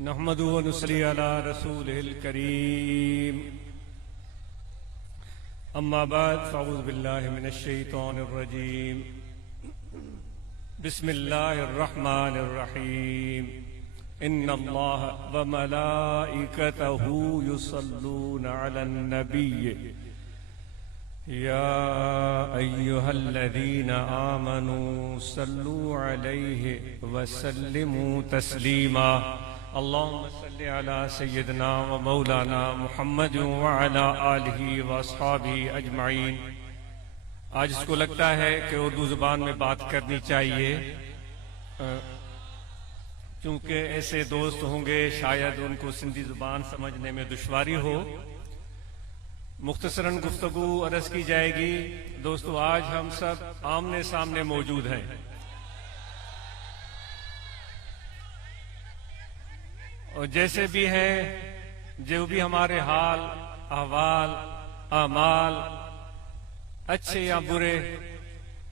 نحمدہ و نصلی علی رسولہ الکریم اما بعد فاعوذ باللہ من الشیطان الرجیم بسم اللہ الرحمن الرحیم ان اللہ وملائکتہ یصلون علی النبی یا ایہا الذین آمنوا صلوا علیہ وسلموا تسلیما اللہم صلی علی سیدنا و مولانا محمد وعلی آلہ واصحابہ اجمعین۔ آج اس کو لگتا ہے کہ اردو زبان میں بات کرنی چاہیے، چونکہ ایسے دوست ہوں گے شاید ان کو سندھی زبان سمجھنے میں دشواری ہو۔ مختصراً گفتگو عرض کی جائے گی۔ دوستو، آج ہم سب آمنے سامنے موجود ہیں، اور جیسے بھی ہیں، جو بھی ہمارے حال احوال اعمال اچھے یا برے،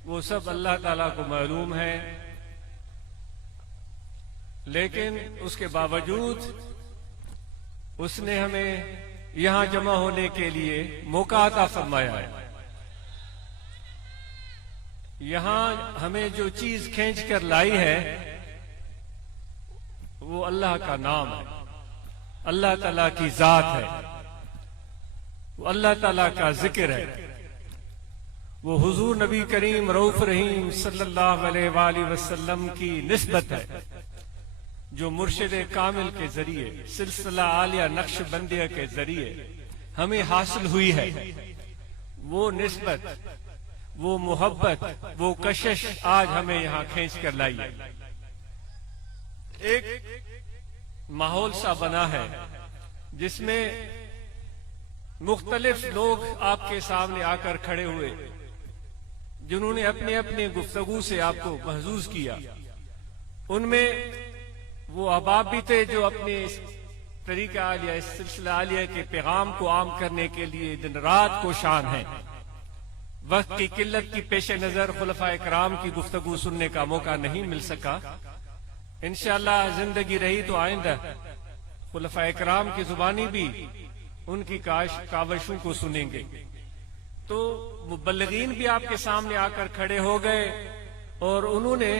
وہ سب اللہ تعالیٰ کو معلوم ہے، لیکن اس کے باوجود اس نے ہمیں یہاں جمع ہونے کے لیے موقع عطا فرمایا ہے۔ یہاں ہمیں جو چیز کھینچ کر لائی ہے وہ اللہ کا نام ہے، اللہ تعالیٰ کی ذات ہے، وہ اللہ تعالیٰ کا ذکر ہے، وہ حضور نبی کریم رؤوف رحیم صلی اللہ علیہ وآلہ وسلم کی نسبت ہے، جو مرشد کامل کے ذریعے سلسلہ عالیہ نقش بندیہ کے ذریعے ہمیں حاصل ہوئی ہے۔ وہ نسبت، وہ محبت، وہ کشش آج ہمیں یہاں کھینچ کر لائی ہے۔ ایک ماحول سا بنا ہے جس میں مختلف لوگ آپ کے سامنے آ کر کھڑے ہوئے، جنہوں نے اپنے اپنے گفتگو سے آپ کو محظوظ کیا۔ ان میں وہ احباب بھی تھے جو اپنے طریقہ عالیہ، اس سلسلہ عالیہ کے پیغام کو عام کرنے کے لیے دن رات کوشاں ہیں۔ وقت کی قلت کی پیش نظر خلفائے کرام کی گفتگو سننے کا موقع نہیں مل سکا۔ انشاءاللہ زندگی رہی تو آئندہ خلفائے کرام کی زبانی بھی ان کی کاوشوں کو سنیں گے۔ تو مبلغین بھی آپ کے سامنے آ کر کھڑے ہو گئے، اور انہوں نے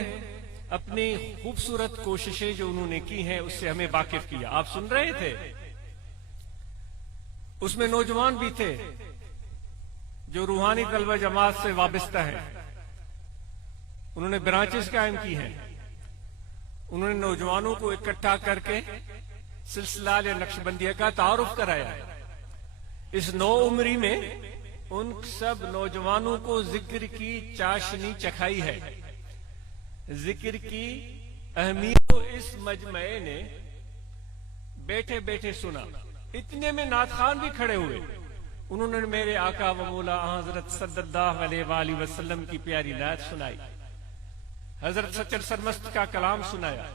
اپنی خوبصورت کوششیں جو انہوں نے کی ہیں اس سے ہمیں واقف کیا۔ آپ سن رہے تھے، اس میں نوجوان بھی تھے جو روحانی طلبہ جماعت سے وابستہ ہیں، انہوں نے برانچز قائم کی ہیں، انہوں نے نوجوانوں کو اکٹھا کر کے سلسلہ عالیہ نقش بندیہ کا تعارف کرایا ہے۔ اس نو عمری میں ان سب نوجوانوں کو ذکر کی چاشنی چکھائی ہے۔ ذکر کی اہمیت کو اس مجمع نے بیٹھے بیٹھے سنا۔ اتنے میں نعت خان بھی کھڑے ہوئے، انہوں نے میرے آقا و مولا حضرت صلی اللہ علیہ وآلہ وسلم کی پیاری نعت سنائی، حضرت سچر سرمست کا کلام سنایا،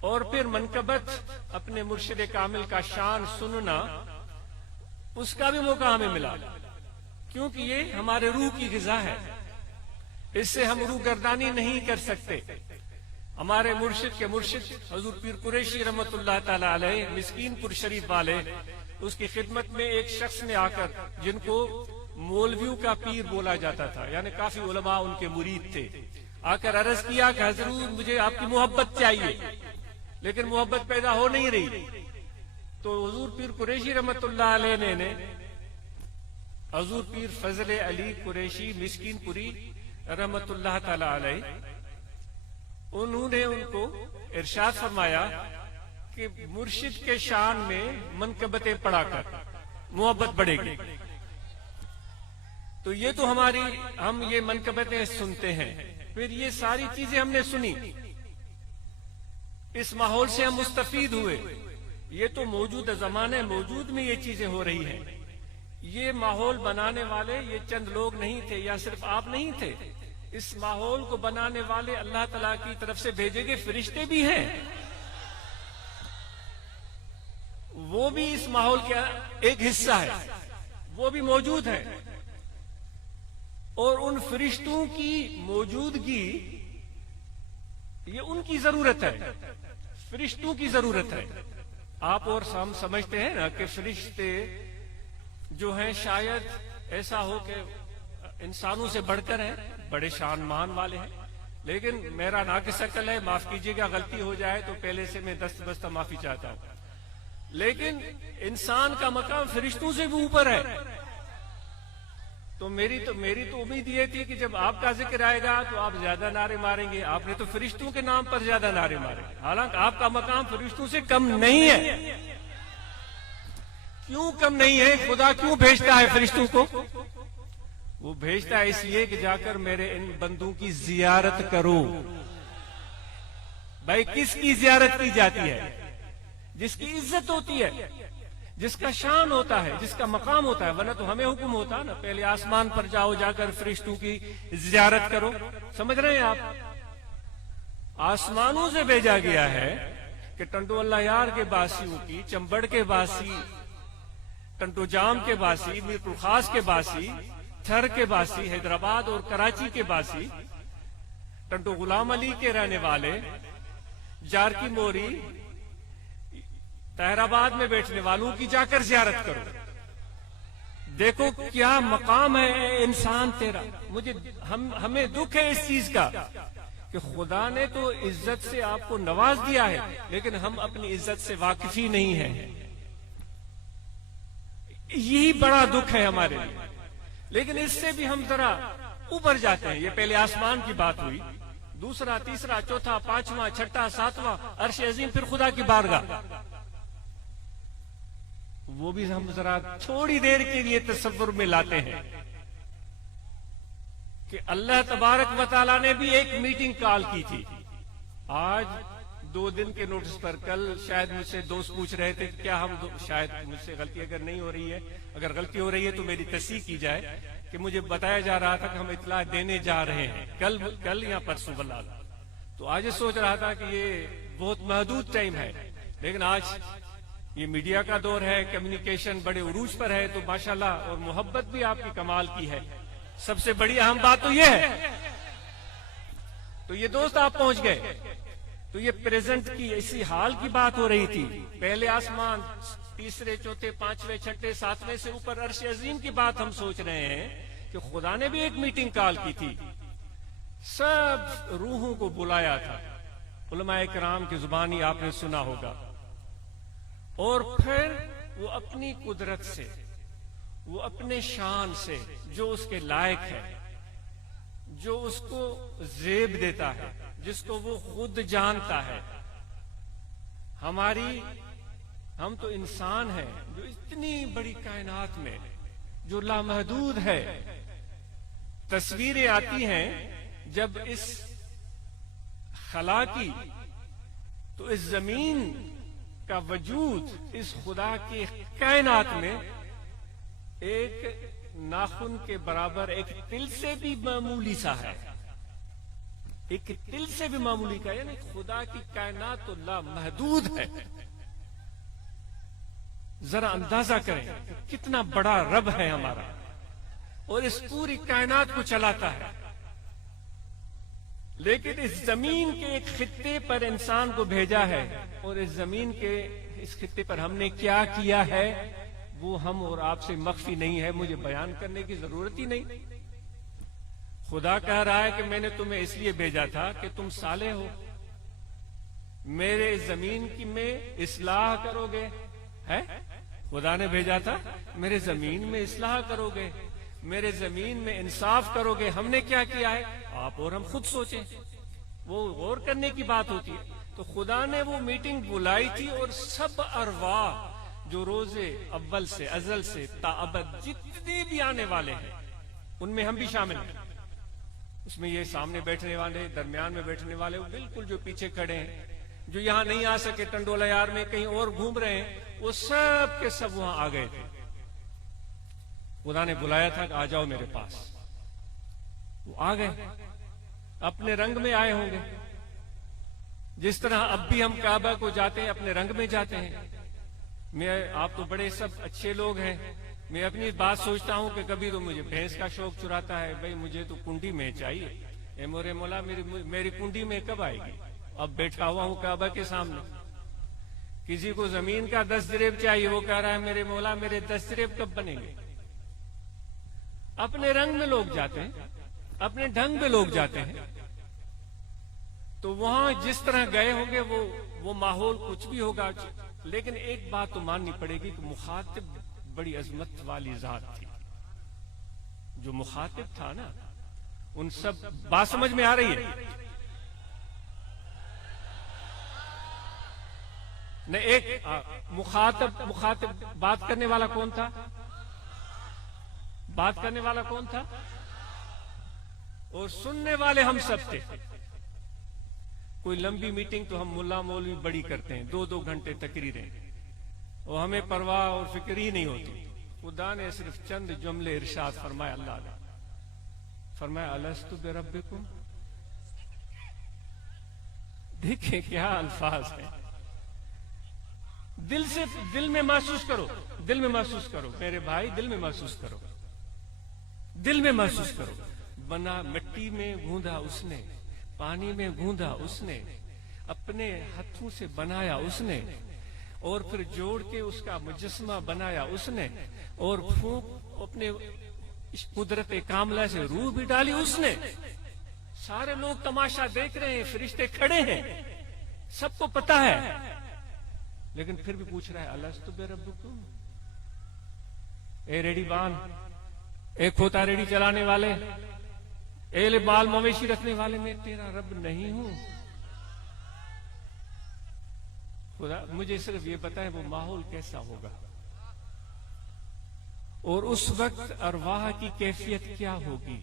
اور پھر منقبت اپنے مرشد کامل کا شان سننا، اس کا بھی موقع ہمیں ملا، کیونکہ یہ ہمارے روح کی غذا ہے، اس سے ہم روح گردانی نہیں کر سکتے۔ ہمارے مرشد کے مرشد حضور پیر قریشی رحمت اللہ تعالی علیہ مسکین پور شریف والے، اس کی خدمت میں ایک شخص نے آ کر، جن کو مولویوں کا پیر بولا جاتا تھا، یعنی کافی علماء ان کے مرید تھے، آ کر عرض کیا کہ حضور مجھے آپ کی محبت چاہیے، لیکن محبت پیدا ہو نہیں رہی۔ تو حضور پیر قریشی رحمت اللہ علیہ نے حضور پیر فضل علی قریشی مسکین پوری رحمت اللہ تعالی علیہ، انہوں نے ان کو ارشاد فرمایا کہ مرشد کے شان میں منقبتیں پڑھا کر محبت بڑھے گی۔ تو یہ تو ہم یہ منقبتیں سنتے ہیں، پھر یہ ساری چیزیں ہم نے سنی، اس ماحول سے ہم مستفید ہوئے۔ یہ تو موجودہ زمانے موجود میں یہ چیزیں ہو رہی ہیں۔ یہ ماحول بنانے والے یہ چند لوگ نہیں تھے، یا صرف آپ نہیں تھے، اس ماحول کو بنانے والے اللہ تعالیٰ کی طرف سے بھیجے گئے فرشتے بھی ہیں، وہ بھی اس ماحول کا ایک حصہ ہے، وہ بھی موجود ہے، اور ان فرشتوں کی موجودگی یہ ان کی ضرورت ہے۔ فرشتوں کی ضرورت ہے. آپ اور ہم سمجھتے ہیں نا کہ فرشتے جو ہیں شاید ایسا ہو کہ انسانوں سے بڑھ کر ہیں, بڑے شان مان والے ہیں, لیکن میرا ناقص عقل ہے, معاف کیجیے گا, غلطی ہو جائے تو پہلے سے میں دست بستہ معافی چاہتا ہوں. لیکن انسان کا مقام فرشتوں سے بھی اوپر ہے. تو میری تو امید یہ تھی کہ جب آپ کا ذکر آئے گا تو آپ زیادہ نعرے ماریں گے. آپ نے تو فرشتوں کے نام پر زیادہ نعرے مارے, حالانکہ آپ کا مقام فرشتوں سے کم نہیں ہے. کیوں کم نہیں ہے؟ خدا کیوں بھیجتا ہے فرشتوں کو؟ وہ بھیجتا ہے اس لیے کہ جا کر میرے ان بندوں کی زیارت کرو. بھائی کس کی زیارت کی جاتی ہے؟ جس کی عزت ہوتی ہے, جس کا شان ہوتا ہے, جس کا مقام ہوتا ہے. ورنہ تو ہمیں حکم ہوتا نا پہلے آسمان پر جاؤ, جا کر فرشتوں کی زیارت کرو. سمجھ رہے ہیں آپ؟ آسمانوں سے بھیجا گیا ہے کہ ٹنڈو اللہ یار کے باسیوں کی, چمبڑ کے باسی, ٹنٹو جام کے باسی, میر پرخاص کے باسی, تھر کے باسی, حیدرآباد اور کراچی کے باسی, ٹنٹو غلام علی کے رہنے والے, جار کی موری, طاہر آباد میں بیٹھنے والوں کی جا کر زیارت کرو. دیکھو کیا مقام ہے اے انسان تیرا. ہمیں دکھ ہے اس چیز کا کہ خدا نے تو عزت سے آپ کو نواز دیا ہے, لیکن ہم اپنی عزت سے واقف ہی نہیں ہیں. یہی بڑا دکھ ہے ہمارے لیے. لیکن اس سے بھی ہم ذرا اوپر جاتے ہیں. یہ پہلے آسمان کی بات ہوئی, دوسرا, تیسرا, چوتھا, پانچواں, چھٹا, ساتواں, عرش عظیم, پھر خدا کی بارگاہ. وہ بھی ہم ذرا تھوڑی دیر کے لیے تصور میں لاتے ہیں کہ اللہ تبارک و تعالیٰ نے بھی ایک میٹنگ کال کی تھی. آج 2 دن کے نوٹس پر, کل شاید مجھ سے دوست پوچھ رہے تھے کیا ہم شاید مجھ سے غلطی اگر نہیں ہو رہی ہے, اگر غلطی ہو رہی ہے تو میری تصحیح کی جائے, کہ مجھے بتایا جا رہا تھا کہ ہم اطلاع دینے جا رہے ہیں کل یا پرسوں بلال. تو آج سوچ رہا تھا کہ یہ بہت محدود ٹائم ہے, لیکن آج یہ میڈیا کا دور ہے, کمیونیکیشن بڑے عروج پر ہے, تو ماشاءاللہ, اور محبت بھی آپ کی کمال کی ہے. سب سے بڑی اہم بات تو یہ ہے. تو یہ دوست آپ پہنچ گئے. تو یہ پریزنٹ کی اسی حال کی بات ہو رہی تھی. پہلے آسمان, تیسرے, چوتھے, پانچویں, چھٹے, ساتویں سے اوپر عرش عظیم کی بات ہم سوچ رہے ہیں کہ خدا نے بھی ایک میٹنگ کال کی تھی, سب روحوں کو بلایا تھا. علماء کرام کی زبانی آپ نے سنا ہوگا. اور پھر وہ اپنی قدرت سے, وہ اپنے شان سے, جو اس کے لائق ہے, جو اس کو زیب دیتا ہے, جس کو وہ خود جانتا ہے. ہم تو انسان ہیں جو اتنی بڑی کائنات میں, جو لامحدود ہے. تصویریں آتی ہیں جب اس خلا کی, تو اس زمین کا وجود اس خدا کی کائنات میں ایک ناخن کے برابر, ایک تل سے بھی معمولی سا ہے. ایک تل سے بھی معمولی کا, یعنی خدا کی کائنات تو لامحدود ہے. ذرا اندازہ کریں کہ کتنا بڑا رب ہے ہمارا, اور اس پوری کائنات کو چلاتا ہے. لیکن اس زمین کے ایک خطے پر انسان کو بھیجا ہے, اور اس زمین کے اس خطے پر ہم نے کیا کیا ہے وہ ہم اور آپ سے مخفی نہیں ہے, مجھے بیان کرنے کی ضرورت ہی نہیں. خدا کہہ رہا ہے کہ میں نے تمہیں اس لیے بھیجا تھا کہ تم صالح ہو, میرے زمین کی میں اصلاح کرو گے. ہے خدا نے بھیجا تھا, میرے زمین میں اصلاح کرو گے, میرے زمین میں انصاف کرو گے. ہم نے کیا کیا ہے آپ اور ہم خود سوچیں, وہ غور کرنے کی بات ہوتی ہے. تو خدا نے وہ میٹنگ بلائی تھی, اور سب ارواح جو روزے اول سے, ازل سے تا ابد جتنے بھی آنے والے ہیں, ان میں ہم بھی شامل ہیں. اس میں یہ سامنے بیٹھنے والے, درمیان میں بیٹھنے والے, وہ بالکل جو پیچھے کھڑے ہیں, جو یہاں نہیں آ سکے, ٹنڈولا یار میں کہیں اور گھوم رہے ہیں, وہ سب کے سب وہاں آ گئے تھے. خدا نے بلایا تھا کہ آ جاؤ میرے پاس. وہ آ گئے, اپنے رنگ میں آئے ہوں گے, جس طرح اب بھی ہم کعبہ کو جاتے ہیں اپنے رنگ میں جاتے ہیں. آپ تو بڑے سب اچھے لوگ ہیں, میں اپنی بات سوچتا ہوں کہ کبھی تو مجھے بھینس کا شوق چراتا ہے, بھئی مجھے تو کنڈی میں چاہیے. اے مورے مولا, میری کنڈی میں کب آئے گی؟ اب بیٹھا ہوا ہوں کعبہ کے سامنے, کسی کو زمین کا دستریب چاہیے، وہ کہہ رہا ہے میرے مولا میرے دستریب کب بنیں گے؟ اپنے رنگ میں لوگ جاتے ہیں، اپنے ڈھنگ میں لوگ جاتے ہیں، تو وہاں جس طرح گئے ہوں گے وہ ماحول کچھ بھی ہوگا، لیکن ایک بات تو ماننی پڑے گی کہ مخاطب بڑی عظمت والی ذات تھی۔ جو مخاطب تھا نا، ان سب بات سمجھ میں آ رہی ہے؟ نہیں، ایک مخاطب بات کرنے والا کون تھا؟ بات کرنے والا کون تھا؟ اور سننے والے ہم سب تھے۔ کوئی لمبی میٹنگ تو ہم ملا مولوی بڑی کرتے ہیں، 2 گھنٹے تقریریں، اور ہمیں پرواہ اور فکر ہی نہیں ہوتی۔ خدا نے صرف چند جملے ارشاد فرمایا، اللہ نے فرمایا الستو بربکم۔ دیکھیں کیا الفاظ ہیں، دل میں محسوس کرو، دل میں محسوس کرو میرے بھائی، دل میں محسوس کرو، دل میں محسوس کرو۔ بنا مٹی میں گوندھا اس نے، پانی میں گوندھا اس نے، اپنے ہاتھوں سے بنایا اس نے، اور پھر جوڑ کے اس کا مجسمہ بنایا اس نے، اور پھونک اپنے قدرت کاملہ سے روح بھی ڈالی اس نے۔ سارے لوگ تماشا دیکھ رہے ہیں، فرشتے کھڑے ہیں، سب کو پتا ہے، لیکن پھر بھی پوچھ رہا ہے الستو بربکم۔ اے ریڈی بان، اے کھوتا ریڈی چلانے والے، اے بال مویشی رکھنے والے، میں تیرا رب نہیں ہوں؟ خدا مجھے صرف یہ پتا ہے وہ ماحول کیسا ہوگا، اور اس وقت ارواح کی کیفیت کیا ہوگی۔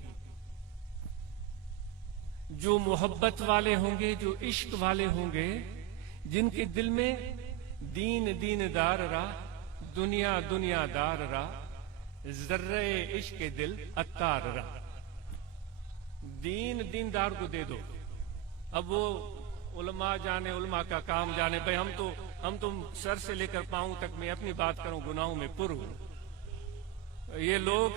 جو محبت والے ہوں گے، جو عشق والے ہوں گے، جن کے دل میں دین دار راہ، دنیا دار راہ، ذرے عشق دل اتار راہ۔ دیندار کو دے دو، اب وہ علماء جانے، علماء کا کام جانے، بھئی ہم تو سر سے لے کر پاؤں تک میں اپنی بات کروں، گناہوں میں پر ہوں۔ یہ لوگ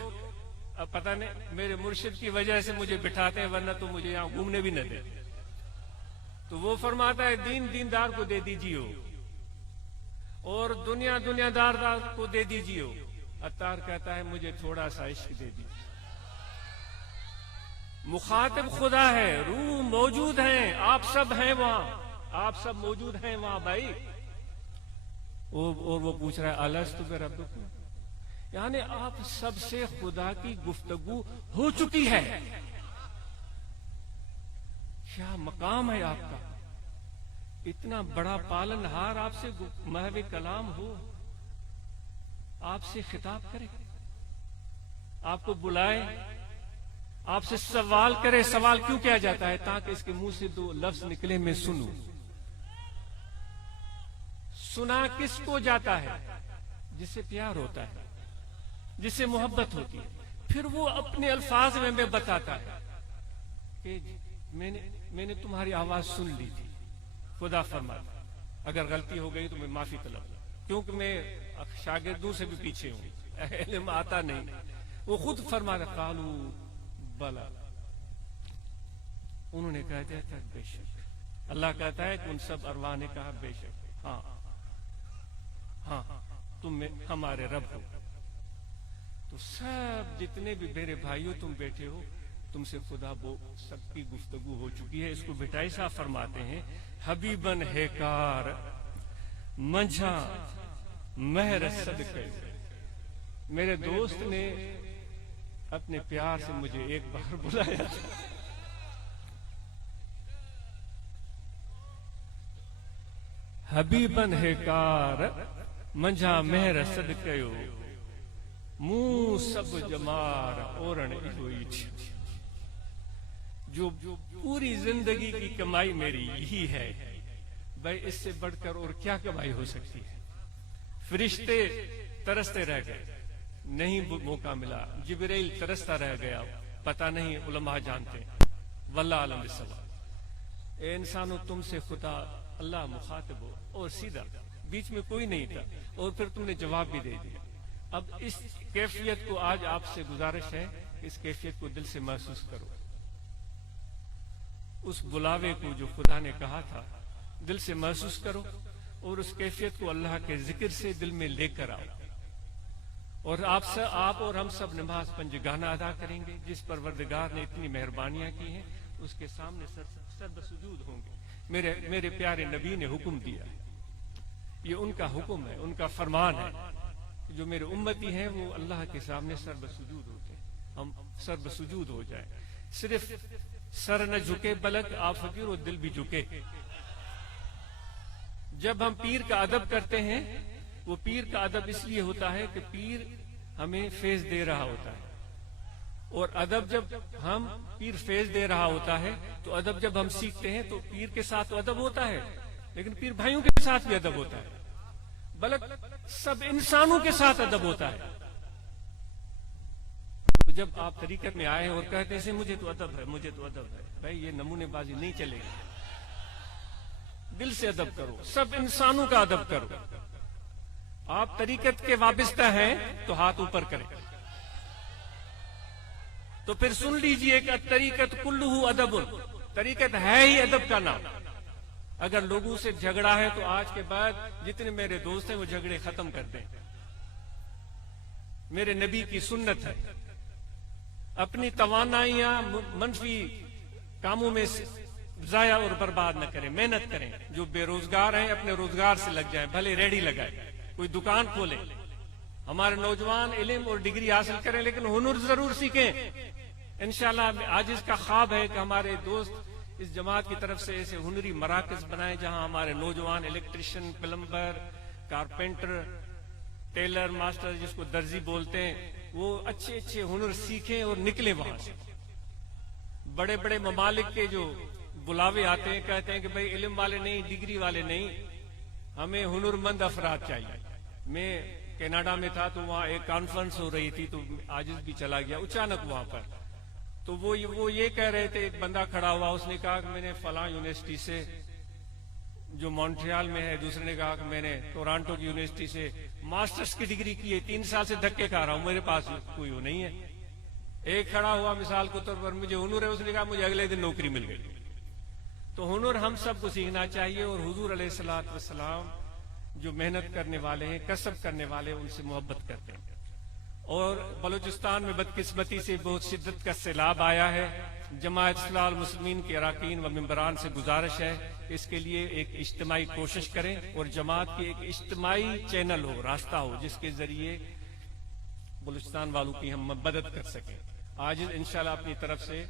اب پتہ نہیں میرے مرشد کی وجہ سے مجھے بٹھاتے ہیں، ورنہ تو مجھے یہاں گھومنے بھی نہ دے۔ تو وہ فرماتا ہے دیندار کو دے دیجیو، اور دنیا دار کو دے دیجیو۔ عطار کہتا ہے مجھے تھوڑا سا عشق دے دیجیے۔ مخاطب خدا ہے، روح موجود ہیں، آپ سب ہیں وہاں، آپ سب موجود ہیں وہاں بھائی۔ اور وہ پوچھ رہا ہے الستو بربکم، یعنی آپ سب سے خدا کی گفتگو ہو چکی ہے۔ کیا مقام ہے آپ کا، اتنا بڑا پالن ہار آپ سے محو کلام ہو، آپ سے خطاب کرے، آپ کو بلائے، آپ سے سوال کرے۔ سوال کیوں کیا جاتا ہے؟ تاکہ اس کے منہ سے 2 لفظ نکلے میں سنوں۔ سنا کس کو جاتا ہے؟ جس سے پیار ہوتا ہے، جس سے محبت ہوتی ہے، پھر وہ اپنے الفاظ میں بتاتا ہے کہ میں نے تمہاری آواز سن لی تھی۔ خدا فرماتا اگر غلطی ہو گئی تو میں معافی طلب، کیونکہ میں شاگردوں سے بھی پیچھے ہوں، علم آتا نہیں۔ وہ خود فرماتا قالو بلا، انہوں نے کہا تھا بے شک۔ اللہ کہتا ہے کہ ان سب ارواح نے کہا بے شک، ہاں ہاں تم ہمارے رب ہو۔ تو سب جتنے بھی میرے بھائیوں تم بیٹھے ہو، تم سے خدا سب کی گفتگو ہو چکی ہے۔ اس کو بٹائی صاحب فرماتے ہیں حبیبن ہے کار منجھا مہر صدقے۔ میرے دوست نے اپنے پیار سے مجھے ایک بار بلایا تھا، حبیبن ہے کار منجھا مہر صدقے، منہ سب جمار اورن ہوئی تھی۔ جو پوری زندگی کی کمائی میری یہی ہے، بھائی اس سے بڑھ کر اور کیا کمائی ہو سکتی ہے؟ فرشتے ترستے رہ گئے، نہیں موقع ملا، جبرائیل ترستا رہ گیا، پتہ نہیں علماء جانتے، واللہ عالم بالصواب۔ اے انسانوں تم سے خدا اللہ مخاطب ہو، اور سیدھا، بیچ میں کوئی نہیں تھا، اور پھر تم نے جواب بھی دے دیا۔ اب اس کیفیت کو آج آپ سے گزارش ہے، اس کیفیت کو دل سے محسوس کرو۔ اس بلاوے کو جو خدا نے کہا تھا دل سے محسوس کرو، اور اس کیفیت کو اللہ کے ذکر سے دل میں لے کر آؤ، اور آپ اور ہم سب نماز پنجگانہ ادا کریں گے۔ جس پروردگار نے اتنی مہربانیاں کی ہیں اس کے سامنے سر بسجود ہوں گے۔ میرے پیارے نبی نے حکم دیا، یہ ان کا حکم ہے، ان کا فرمان ہے، جو میرے امتی ہیں وہ اللہ کے سامنے سر بسجود ہوتے ہیں، ہم سر بسجود ہو جائیں۔ صرف سر نہ جھکے بلکہ آپ فقیر و دل بھی جھکے۔ جب ہم پیر کا ادب کرتے ہیں، وہ پیر کا ادب اس لیے ہوتا ہے کہ پیر ہمیں فیض دے رہا ہوتا ہے، اور ادب جب ہم پیر فیض دے رہا ہوتا ہے تو ادب جب ہم سیکھتے ہیں تو پیر کے ساتھ تو ادب ہوتا ہے، لیکن پیر بھائیوں کے ساتھ بھی ادب ہوتا ہے، بلکہ سب انسانوں کے ساتھ ادب ہوتا ہے۔ تو جب آپ طریقت میں آئے اور کہتے ہیں مجھے تو ادب ہے، مجھے تو ادب ہے، بھائی یہ نمونے بازی نہیں چلے گی، دل سے ادب کرو، سب انسانوں کا ادب کرو۔ آپ طریقت کے وابستہ ہیں تو ہاتھ اوپر کریں، تو پھر سن لیجئے کہ طریقت کلہ ادب، طریقت ہے ہی ادب کا نام۔ اگر لوگوں سے جھگڑا ہے تو آج کے بعد جتنے میرے دوست ہیں وہ جھگڑے ختم کر دیں۔ میرے نبی کی سنت ہے، اپنی توانائیاں منفی کاموں میں ضائع اور برباد نہ کریں، محنت کریں۔ جو بے روزگار ہیں اپنے روزگار سے لگ جائیں، بھلے ریڑھی لگائیں، کوئی دکان کھولیں۔ ہمارے نوجوان علم اور ڈگری حاصل کریں لیکن ہنر ضرور سیکھیں۔ انشاءاللہ آج اس کا خواب ہے کہ ہمارے دوست اس جماعت کی طرف سے ایسے ہنری مراکز بنائیں جہاں ہمارے نوجوان electrician, plumber, carpenter, tailor, master جس کو درزی بولتے ہیں، وہ اچھے اچھے ہنر سیکھیں اور نکلیں وہاں سے۔ بڑے بڑے ممالک کے جو بلاوے آتے ہیں کہتے ہیں کہ بھئی علم والے نہیں، ڈگری والے نہیں، ہمیں ہنرمند افراد چاہیے۔ میں کینیڈا میں تھا تو وہاں ایک کانفرنس ہو رہی تھی تو عاجز بھی چلا گیا اچانک وہاں پر، تو وہ یہ کہہ رہے تھے، ایک بندہ کھڑا ہوا، اس نے کہا کہ میں نے فلاں یونیورسٹی سے جو مونٹریال میں ہے، دوسرے نے کہا کہ میں نے ٹورانٹو کی یونیورسٹی سے ماسٹرز کی ڈگری کی ہے، 3 سال سے دھکے کھا رہا ہوں، میرے پاس کوئی وہ نہیں ہے۔ ایک کھڑا ہوا مثال کے طور پر، مجھے ہنر ہے، اس نے کہا مجھے اگلے دن نوکری مل گئی۔ تو ہنر ہم سب کو سیکھنا چاہیے، اور حضور علیہ الصلوۃ والسلام جو محنت کرنے والے ہیں، کسب کرنے والے، ان سے محبت کرتے ہیں۔ اور بلوچستان میں بدقسمتی سے بہت شدت کا سیلاب آیا ہے۔ جماعت اصلاح المسلمین کے اراکین و ممبران سے گزارش ہے کہ اس کے لیے ایک اجتماعی کوشش کریں، اور جماعت کی ایک اجتماعی چینل ہو، راستہ ہو، جس کے ذریعے بلوچستان والوں کی ہم مدد کر سکیں۔ آج انشاءاللہ اپنی طرف سے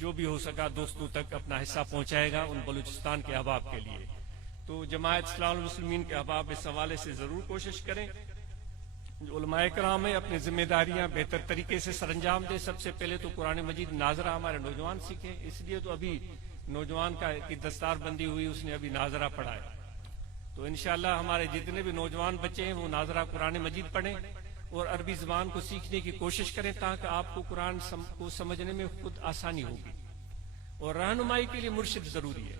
جو بھی ہو سکا دوستوں تک اپنا حصہ پہنچائے گا ان بلوچستان کے احباب کے لیے۔ تو جماعت اصلاح المسلمین کے احباب اس حوالے سے ضرور کوشش کریں۔ جو علماء کرام ہیں اپنی ذمہ داریاں بہتر طریقے سے سر انجام دیں۔ سب سے پہلے تو قرآن مجید ناظرہ ہمارے نوجوان سیکھیں، اس لیے تو ابھی نوجوان کی دستار بندی ہوئی، اس نے ابھی ناظرہ پڑھا ہے۔ تو انشاءاللہ ہمارے جتنے بھی نوجوان بچے ہیں وہ ناظرہ قرآن مجید پڑھیں اور عربی زبان کو سیکھنے کی کوشش کریں، تاکہ آپ کو قرآن کو سمجھنے میں خود آسانی ہوگی۔ اور رہنمائی کے لیے مرشد ضروری ہے۔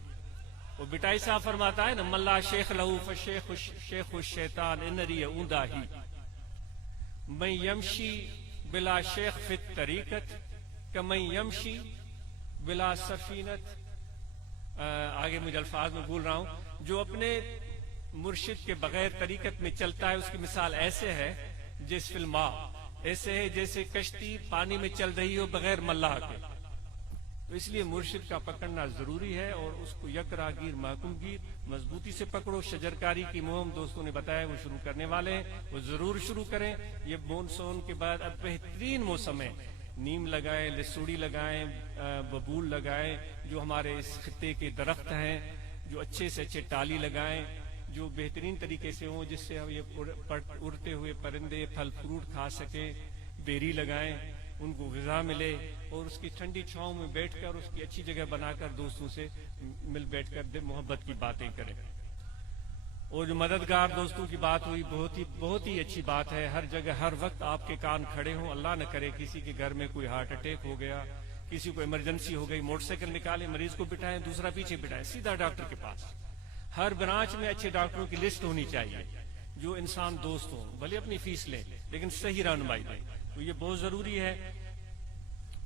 وہ بٹائی صاحب فرماتا ہے نا، ملا شیخ لہو فشیخ شیخ الشیطان انری اوندا ہی، من یمشی بلا شیخ فی الطریقت کمن یمشی بلا سفینت۔ آگے مجھے الفاظ میں بھول رہا ہوں۔ جو اپنے مرشد کے بغیر طریقت میں چلتا ہے اس کی مثال ایسے ہے جس فلما، ایسے ہے جیسے کشتی پانی میں چل رہی ہو بغیر ملاح کے۔ تو اس لیے مرشد کا پکڑنا ضروری ہے، اور اس کو یک راگیر محکوم گیر مضبوطی سے پکڑو۔ شجرکاری کی مہم دوستوں نے بتایا وہ شروع کرنے والے ہیں، وہ ضرور شروع کریں۔ یہ مونسون کے بعد اب بہترین موسم ہے، نیم لگائیں، لسوڑی لگائیں، ببول لگائیں، جو ہمارے اس خطے کے درخت ہیں، جو اچھے سے اچھے ٹالی لگائیں جو بہترین طریقے سے ہوں، جس سے یہ اڑتے ہوئے پرندے پھل فروٹ کھا سکیں۔ بیری لگائیں، ان کو غذا ملے، اور اس کی ٹھنڈی چھاؤں میں بیٹھ کر اس کی اچھی جگہ بنا کر دوستوں سے مل بیٹھ کر محبت کی باتیں کریں۔ اور جو مددگار دوستوں کی بات ہوئی، بہت ہی اچھی بات ہے۔ ہر جگہ ہر وقت آپ کے کان کھڑے ہوں۔ اللہ نہ کرے کسی کے گھر میں کوئی ہارٹ اٹیک ہو گیا، کسی کو ایمرجنسی ہو گئی، موٹر سائیکل نکالیں، مریض کو بٹھائیں، دوسرا پیچھے بٹھائیں، سیدھا ڈاکٹر کے پاس۔ ہر برانچ میں اچھے ڈاکٹروں کی لسٹ ہونی چاہیے جو انسان دوست ہوں، بھلے اپنی فیس لیں لیکن صحیح رہنمائی دیں۔ تو یہ بہت ضروری ہے۔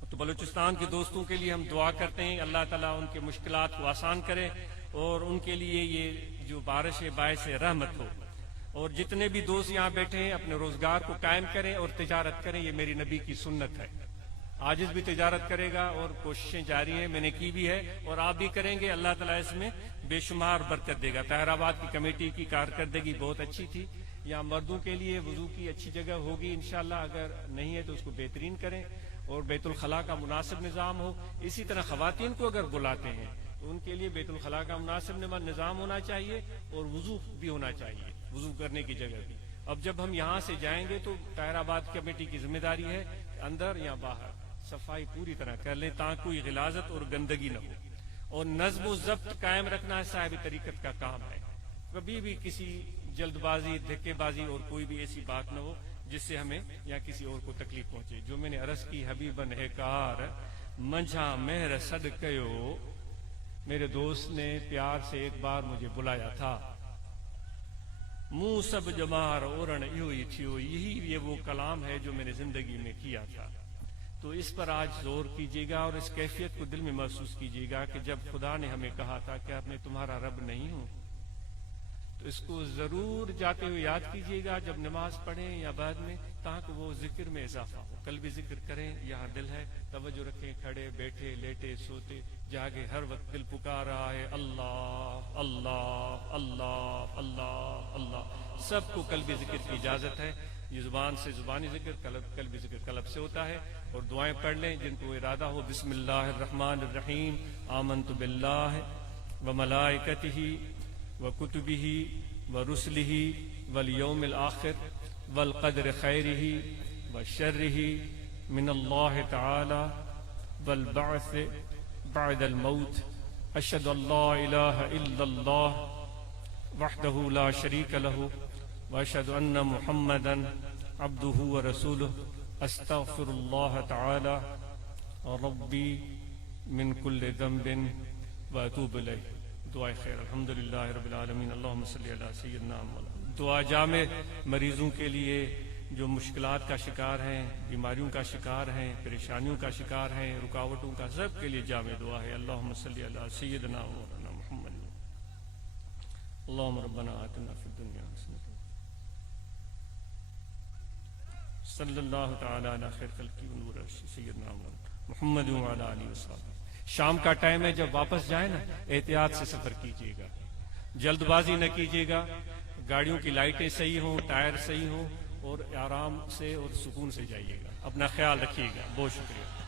تو بلوچستان کے دوستوں کے لیے ہم دعا کرتے ہیں، اللہ تعالیٰ ان کے مشکلات کو آسان کرے اور ان کے لیے یہ جو بارش باعث رحمت ہو. اور جتنے بھی دوست یہاں بیٹھے ہیں اپنے روزگار کو قائم کریں اور تجارت کریں، یہ میری نبی کی سنت ہے. عاجز بھی تجارت کرے گا اور کوششیں جاری ہیں، میں نے کی بھی ہے اور آپ بھی کریں گے. اللہ تعالیٰ اس میں بے شمار برکت دے گا. طاہر آباد کی کمیٹی کی کارکردگی بہت اچھی تھی. یہاں مردوں کے لیے وضو کی اچھی جگہ ہوگی انشاءاللہ، اگر نہیں ہے تو اس کو بہترین کریں اور بیت الخلاء کا مناسب نظام ہو. اسی طرح خواتین کو اگر بلاتے ہیں تو ان کے لیے بیت الخلاء کا مناسب نظام ہونا چاہیے اور وضو بھی ہونا چاہیے، وضو کرنے کی جگہ بھی. اب جب ہم یہاں سے جائیں گے تو طاہر آباد کمیٹی کی ذمہ داری ہے کہ اندر یا باہر صفائی پوری طرح کر لیں تاکہ کوئی غلاظت اور گندگی نہ ہو. اور نظم و ضبط قائم رکھنا صاحب طریقت کا کام ہے. کبھی بھی کسی جلد بازی، دھکے بازی اور کوئی بھی ایسی بات نہ ہو جس سے ہمیں یا کسی اور کو تکلیف پہنچے. جو میں نے عرض کی حبیبن ہے کار منجھا مہر صدقیو، میرے دوست نے پیار سے ایک بار مجھے بلایا تھا. منہ سب جمار اورن یہی تھیو، یہی یہ وہ کلام ہے جو میں نے زندگی میں کیا تھا. تو اس پر آج زور کیجیے گا اور اس کیفیت کو دل میں محسوس کیجیے گا کہ جب خدا نے ہمیں کہا تھا کہ اب میں تمہارا رب نہیں ہوں، تو اس کو ضرور جاتے ہوئے یاد کیجیے گا جب نماز پڑھیں یا بعد میں، تاکہ وہ ذکر میں اضافہ ہو. کل بھی ذکر کریں، یہاں دل ہے، توجہ رکھیں. کھڑے بیٹھے لیٹے سوتے جاگے ہر وقت دل پکار رہا ہے اللہ اللہ اللہ اللہ اللہ. سب کو قلبی ذکر کی اجازت ہے. یہ زبان سے زبانی ذکر، قلبی ذکر قلب سے ہوتا ہے. اور دعائیں پڑھ لیں جن کو ارادہ ہو. بسم اللہ الرحمن الرحیم. آمنت باللہ وملائکتہ وکتبہ ورسلہ والیوم الآخر والقدر خیرہ وشرہ من اللہ تعالی والبعث بعد الموت. اشہد ان لا الہ الا اللہ وحدہ لا شریک لہ واشہد ان محمدا عبدہ ورسولہ. استغفر اللہ تعالی ربی من کل ذنب واتوب الیہ. دعائے خیر. الحمدللہ رب العالمین. اللہم صلی علی سیدنا محمد. دعا جامع مریضوں کے لیے جو مشکلات کا شکار ہیں، بیماریوں کا شکار ہیں، پریشانیوں کا شکار ہیں، رکاوٹوں کا، سب کے لیے جامع دعا ہے. اللہم صلی علی سیدنا مولانا محمد. اللہم ربنا آتنا فی الدنیا حسنۃ صلی اللہ تعالی علی خیر خلقہ ونور سیدنا محمد وعلی آلہ وصحبہ. شام کا ٹائم ہے، جب واپس جائیں نا احتیاط سے سفر کیجیے گا، جلد بازی نہ کیجیے گا. گاڑیوں کی لائٹیں صحیح ہوں، ٹائر صحیح ہوں اور آرام سے اور سکون سے جائیے گا. اپنا خیال رکھیے گا. بہت شکریہ.